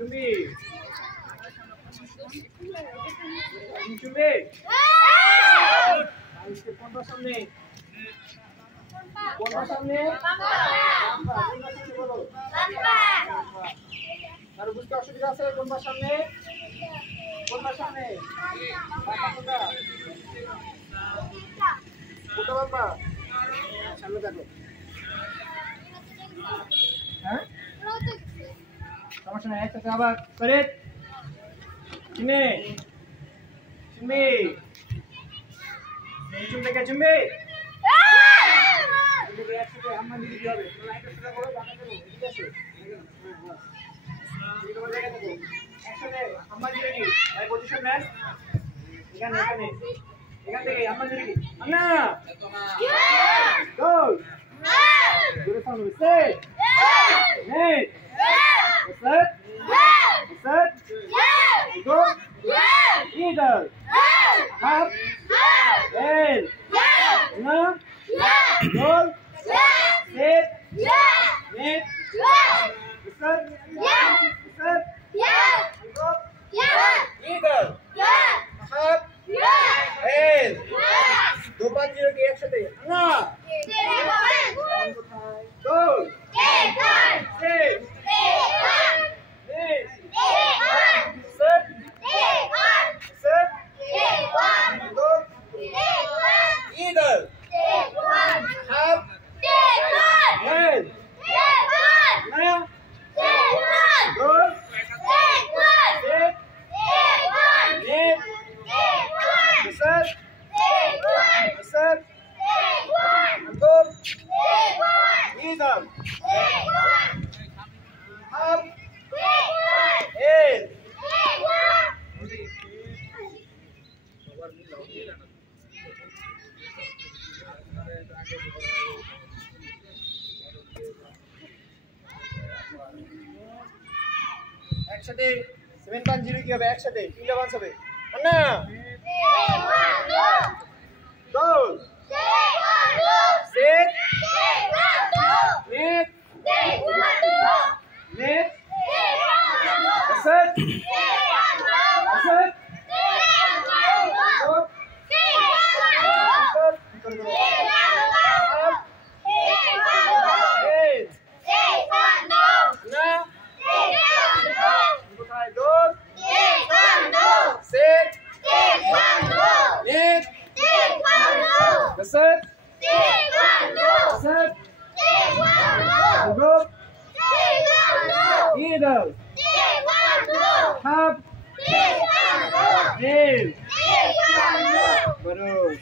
준비. 준비. কোনটা সামনে বলো আর বুঝতে অসুবিধা আছে কোনটা সামনে কোনটা বাবা সামনে দেখো হ্যাঁ সমস্যা নাই একসাথে আবার করে চিনে 준비. 준비. 준비 একসাথে 한번 দিতে হবে লাইটটা সোজা করো বাঁকা করো এদিকে আসো এই তোমার জায়গা থেকে একসাথে 한번 দিলে কি এই পজিশন ম্যাচ এখান থেকে 한번 দিলে কি আন্না গো জোরে সাউন্ড হচ্ছে net set go either half el na gol set net set go either half el दो पांच जीरो के एकसाथे ना gol set একসাথে 750 কি হবে একসাথে তিনটা বান্স হবে না goal set net set set go either half el baru